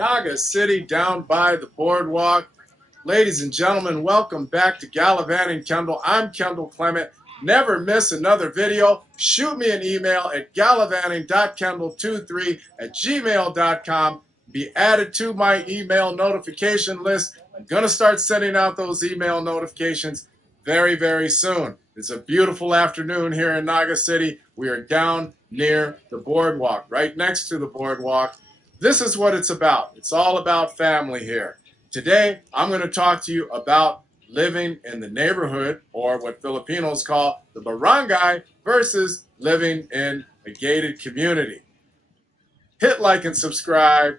Naga City down by the boardwalk. Ladies and gentlemen, welcome back to Gallivanting Kendall. I'm Kendall Clement. Never miss another video. Shoot me an email at gallivanting.kendall23@gmail.com. Be added to my email notification list. I'm going to start sending out those email notifications very, very soon. It's a beautiful afternoon here in Naga City. We are down near the boardwalk, right next to the boardwalk. This is what it's about. It's all about family here. Today, I'm going to talk to you about living in the neighborhood, or what Filipinos call the barangay, versus living in a gated community. Hit like and subscribe,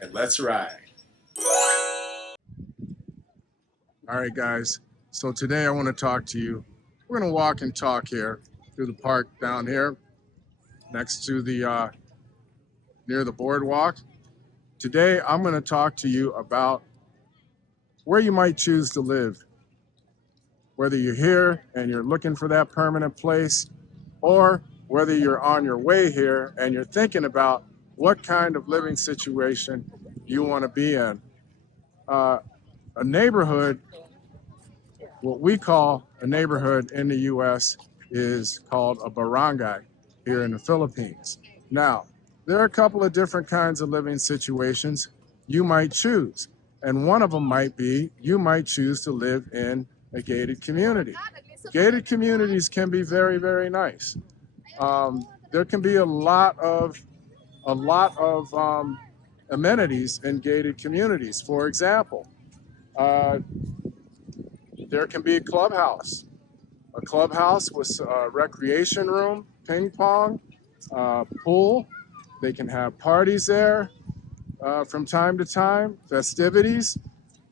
and let's ride. All right, guys. So today I want to talk to you. We're going to walk and talk here through the park down here next to the near the boardwalk. Today I'm going to talk to you about where you might choose to live, whether you're here and you're looking for that permanent place, or whether you're on your way here and you're thinking about what kind of living situation you want to be in. A neighborhood, what we call a neighborhood in the U.S. is called a barangay here in the Philippines. Now, there are a couple of different kinds of living situations you might choose. And one of them might be, you might choose to live in a gated community. Gated communities can be very, very nice. There can be a lot of amenities in gated communities. For example, there can be a clubhouse with a recreation room, ping pong, pool. They can have parties there from time to time, festivities.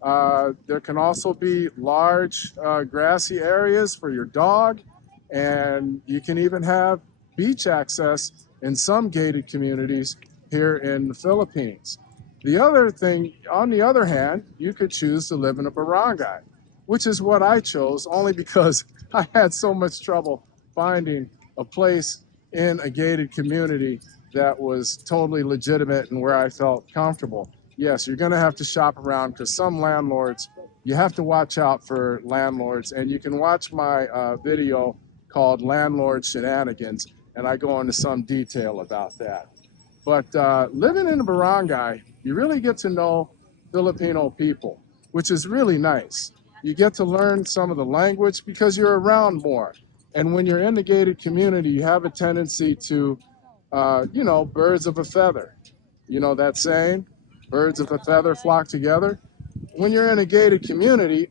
There can also be large grassy areas for your dog, and you can even have beach access in some gated communities here in the Philippines. The other thing, on the other hand, you could choose to live in a barangay, which is what I chose only because I had so much trouble finding a place in a gated community that was totally legitimate and where I felt comfortable. Yes, you're gonna have to shop around because some landlords, you have to watch out for landlords, and you can watch my video called Landlord Shenanigans, and I go into some detail about that. But living in a barangay, you really get to know Filipino people, which is really nice. You get to learn some of the language because you're around more. And when you're in the gated community, you have a tendency to birds of a feather. You know that saying, birds of a feather flock together? When you're in a gated community,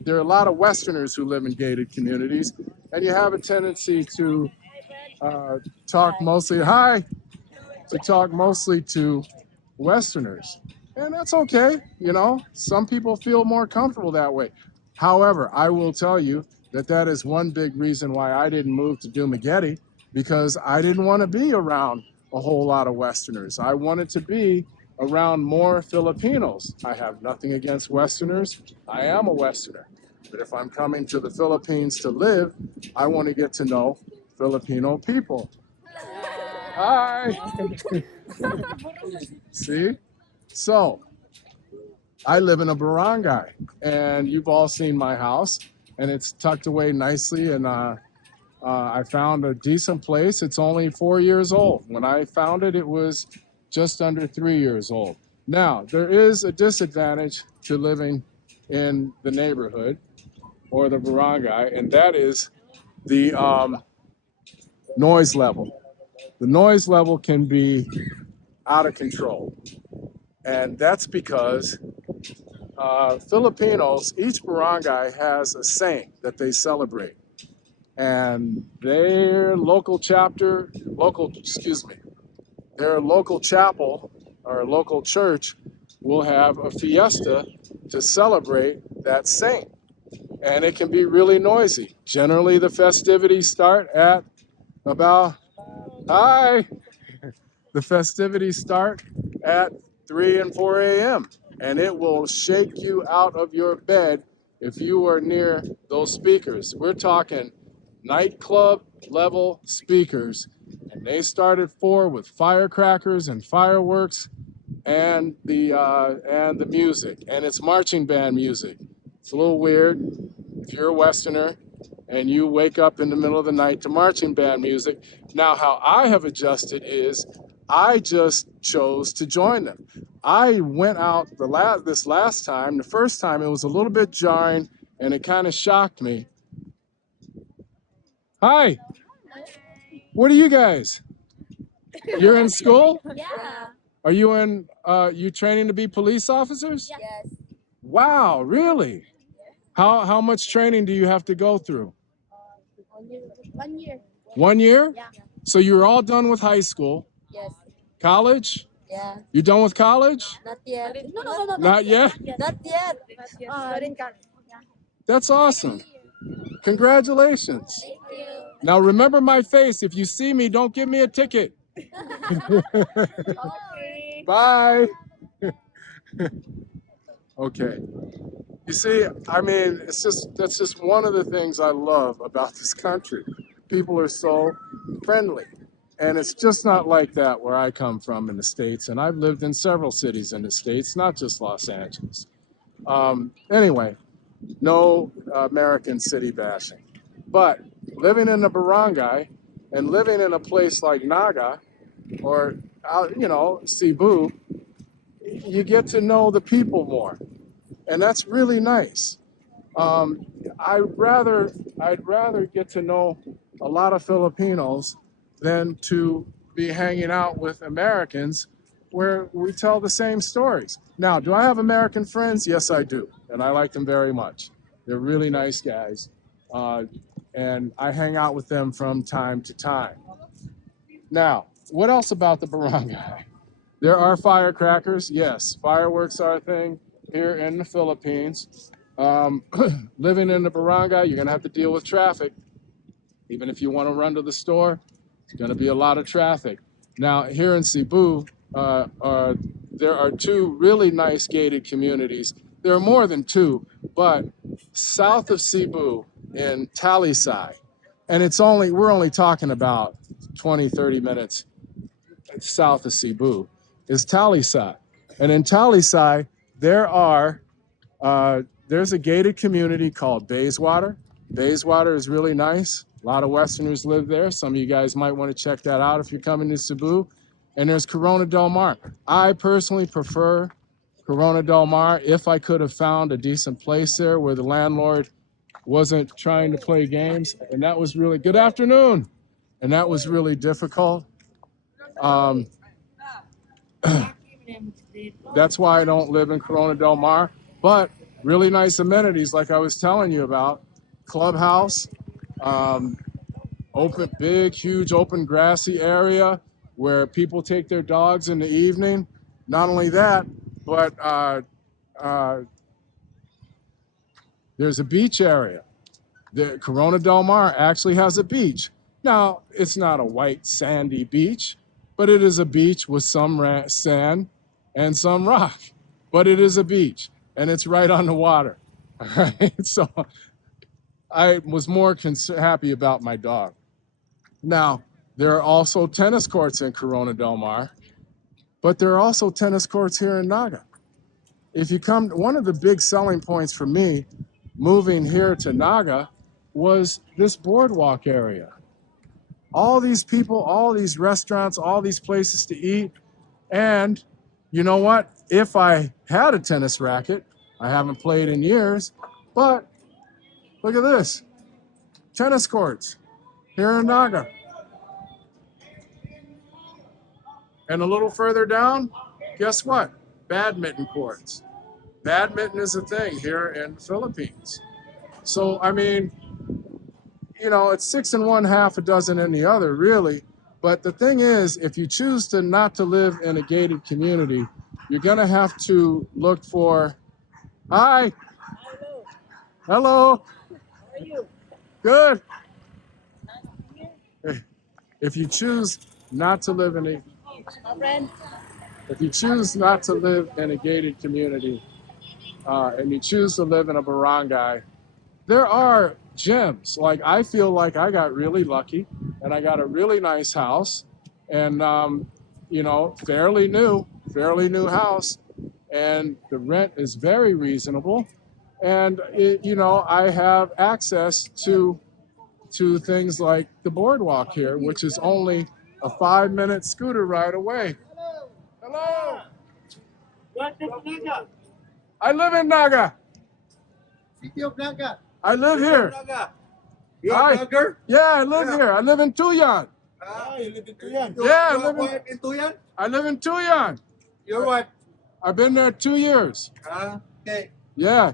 there are a lot of Westerners who live in gated communities, and you have a tendency to talk mostly to Westerners. And that's okay, some people feel more comfortable that way. However, I will tell you that is one big reason why I didn't move to Dumaguete, because I didn't want to be around a whole lot of Westerners. I wanted to be around more Filipinos. I have nothing against Westerners. I am a Westerner. But if I'm coming to the Philippines to live, I want to get to know Filipino people. Hi! See? So, I live in a barangay, and you've all seen my house, and it's tucked away nicely, and I found a decent place. It's only 4 years old. When I found it, it was just under 3 years old. Now, there is a disadvantage to living in the neighborhood or the barangay, and that is the noise level. The noise level can be out of control. And that's because Filipinos, each barangay has a saint that they celebrate. And their local chapel or local church will have a fiesta to celebrate that saint. And it can be really noisy. Generally, the festivities start at about 3 and 4 a.m. And it will shake you out of your bed if you are near those speakers. We're talking nightclub level speakers, and they start at 4 with firecrackers and fireworks, and the music, and it's marching band music. It's a little weird if you're a Westerner and you wake up in the middle of the night to marching band music. Now, how I have adjusted is I just chose to join them. I went out this last time. The first time it was a little bit jarring and it kind of shocked me. Hi, what are you guys? You're in school? Yeah. Are you you training to be police officers? Yes. Wow, really? How much training do you have to go through? 1 year. 1 year? Yeah. So you're all done with high school. Yes. College? Yeah. You done with college? Not yet. No. Not yet? Not yet. That's awesome. Congratulations. Thank you. Now remember my face. If you see me, don't give me a ticket. Okay. Bye. Okay. You see, I mean, that's just one of the things I love about this country. People are so friendly. And it's just not like that where I come from in the States. And I've lived in several cities in the States, not just Los Angeles. Anyway, no American city bashing. But living in the Barangay and living in a place like Naga or, Cebu, you get to know the people more. And that's really nice. I'd rather get to know a lot of Filipinos than to be hanging out with Americans where we tell the same stories. Now, do I have American friends? Yes, I do. And I like them very much. They're really nice guys. And I hang out with them from time to time. Now, what else about the Barangay? There are firecrackers. Yes, fireworks are a thing here in the Philippines. Living in the Barangay, you're going to have to deal with traffic. Even if you want to run to the store, it's going to be a lot of traffic. Now, here in Cebu, there are two really nice gated communities. There are more than two, but south of Cebu in Talisay, and we're only talking about 20, 30 minutes south of Cebu, is Talisay. And in Talisay, there's a gated community called Bayswater. Bayswater is really nice. A lot of Westerners live there. Some of you guys might want to check that out if you're coming to Cebu. And there's Corona Del Mar. I personally prefer Corona Del Mar if I could have found a decent place there where the landlord wasn't trying to play games. And that was really, good afternoon. And that was really difficult. That's why I don't live in Corona Del Mar. But really nice amenities like I was telling you about. Clubhouse, open, big, huge, open, grassy area where people take their dogs in the evening. Not only that, but there's a beach area. The Corona Del Mar actually has a beach. Now, it's not a white sandy beach, but it is a beach with some sand and some rock. But it is a beach, and it's right on the water. All right, so I was more happy about my dog. Now, there are also tennis courts in Corona Del Mar, but there are also tennis courts here in Naga. If you come, one of the big selling points for me moving here to Naga was this boardwalk area. All these people, all these restaurants, all these places to eat. And you know what? If I had a tennis racket, I haven't played in years, but look at this. Tennis courts here in Naga. And a little further down, guess what? Badminton courts. Badminton is a thing here in the Philippines. So, I mean, you know, it's 6 in one, half a dozen in the other, really. But the thing is, if you choose to not to live in a gated community, you're going to have to look for, hi. Hello. How are you? Good. If you choose not to live in a, if you choose not to live in a gated community, and you choose to live in a barangay, there are gems. Like, I feel like I got really lucky, and I got a really nice house, and you know, fairly new fairly new house, and the rent is very reasonable. And I have access to things like the boardwalk here, which is only a 5-minute scooter ride away. Hello. I live in Naga. City of Naga. I live here. You're Hi. a blogger? Yeah, I live here. I live in Tuyan. You live in Tuyan? Yeah, Your wife in Tuyan? I live in Tuyan. Your wife? I've been there 2 years. Okay. Yeah.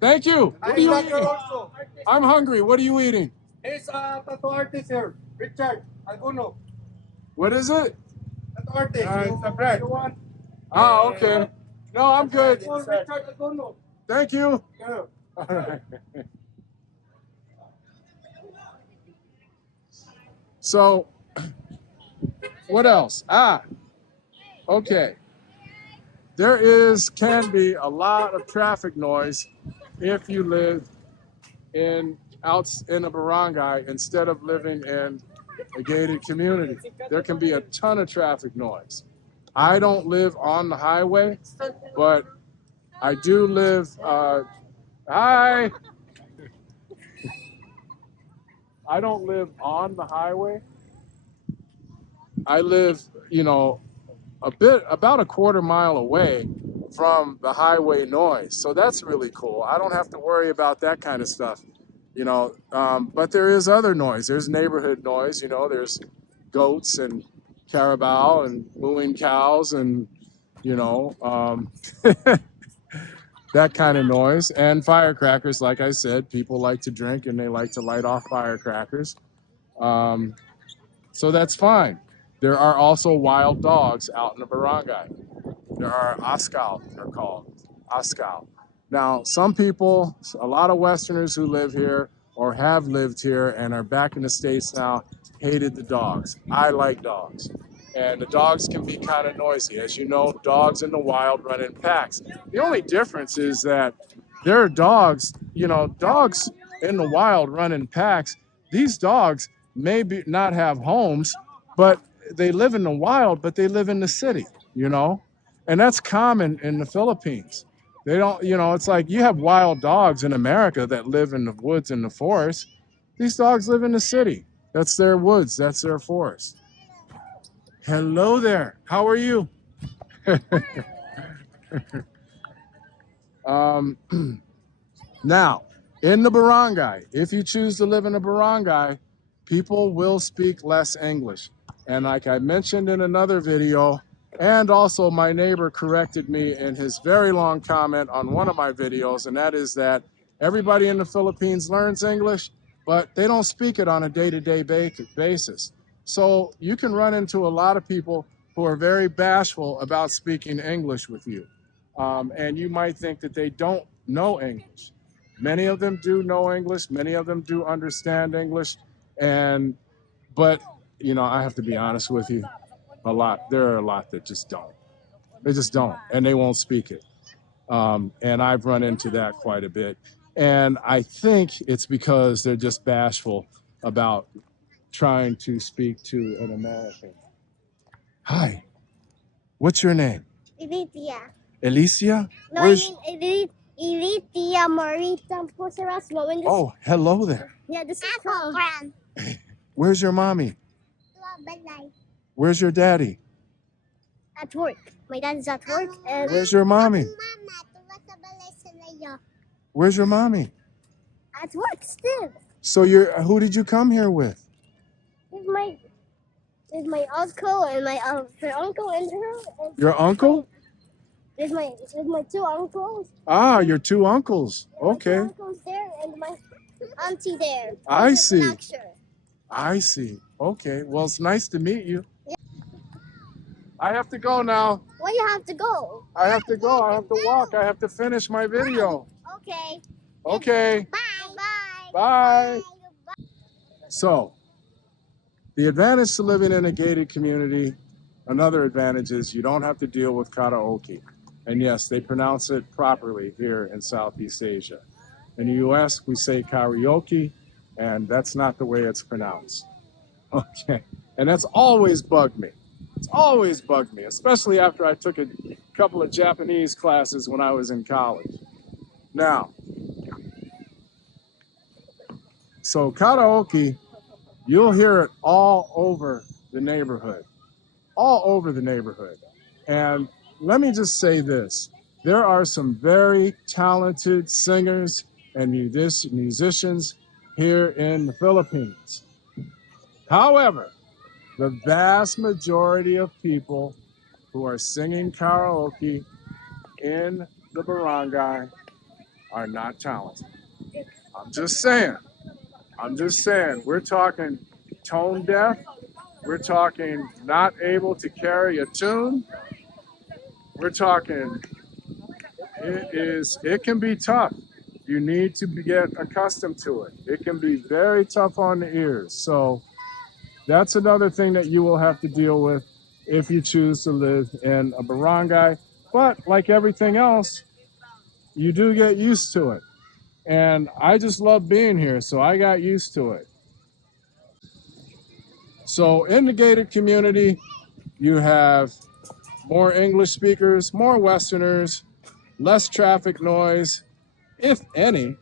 Thank you. What are you blogger eating? also. I'm hungry. What are you eating? He's a tattoo artist here. Richard Alguno. What is it? Tattoo artist. It's a bread. You want? Oh, okay. No, I'm good. Richard Alguno. Thank you. Yeah. All right. So, what else? Okay. There can be a lot of traffic noise if you live in a barangay instead of living in a gated community. There can be a ton of traffic noise. I don't live on the highway, but I do live. Hi. I don't live on the highway. I live, about a quarter mile away from the highway noise. So that's really cool. I don't have to worry about that kind of stuff, but there is other noise. There's neighborhood noise, there's goats and carabao and mooing cows and, that kind of noise, and firecrackers. Like I said, people like to drink and they like to light off firecrackers. So that's fine. There are also wild dogs out in the barangay. There are askal, they're called, askal. Now, some people, a lot of Westerners who live here or have lived here and are back in the States now, hated the dogs. I like dogs. And the dogs can be kind of noisy. As you know, dogs in the wild run in packs. The only difference is that there are dogs, dogs in the wild run in packs. These dogs may not have homes, but they live in the wild, but they live in the city, and that's common in the Philippines. They don't, it's like you have wild dogs in America that live in the woods and the forest. These dogs live in the city. That's their woods. That's their forest. Hello there. How are you? Now, in the barangay, if you choose to live in a barangay, people will speak less English. And like I mentioned in another video, and also my neighbor corrected me in his very long comment on one of my videos, and that is that everybody in the Philippines learns English, but they don't speak it on a day-to-day basis. So you can run into a lot of people who are very bashful about speaking English with you. And you might think that they don't know English. Many of them do know English. Many of them do understand English. But I have to be honest with you, there are a lot that just don't. They just don't, and they won't speak it. And I've run into that quite a bit. And I think it's because they're just bashful about trying to speak to an American. Hi, what's your name? Elitia. Alicia? No, I mean Elitia Marita Posarasmo. Oh, hello there. Yeah, this is cool. Where's your mommy? Where's your daddy? At work. My dad is at work. And Where's your mommy? Where's your mommy? at work still. So who did you come here with? With my uncle and her uncle and her. And Your uncle? With my two uncles. Ah, your two uncles. My two Okay. uncles there and my auntie there. I There's a see. lecture. I see. Okay. Well, it's nice to meet you. I have to go now. Where you have to go? I have to go. I have to walk. I have to finish my video. Okay. Okay. Bye. Bye. Bye. So, the advantage to living in a gated community, another advantage is you don't have to deal with karaoke. And yes, they pronounce it properly here in Southeast Asia. In the US, we say karaoke, and that's not the way it's pronounced. Okay. And that's always bugged me. It's always bugged me, especially after I took a couple of Japanese classes when I was in college. Now, so karaoke, you'll hear it all over the neighborhood. All over the neighborhood. And let me just say this. There are some very talented singers and musicians here in the Philippines. However, the vast majority of people who are singing karaoke in the barangay are not talented. I'm just saying. We're talking tone deaf. We're talking not able to carry a tune. We're talking, it can be tough. You need to get accustomed to it. It can be very tough on the ears. So that's another thing that you will have to deal with if you choose to live in a barangay. But like everything else, you do get used to it. And I just love being here, so I got used to it. So in the gated community, you have more English speakers, more Westerners, less traffic noise, if any.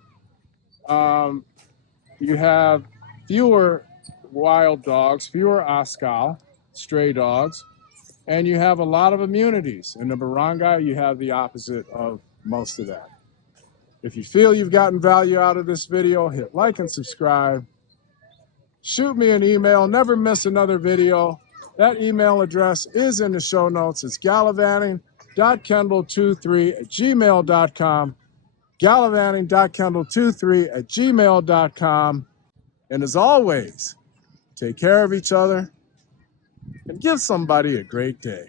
You have fewer wild dogs, fewer askal, stray dogs, and you have a lot of immunities. In the barangay, you have the opposite of most of that. If you feel you've gotten value out of this video, hit like and subscribe. Shoot me an email, never miss another video. That email address is in the show notes. It's gallivanting.kendall23@gmail.com. gallivanting.kendall23@gmail.com. And as always, take care of each other and give somebody a great day.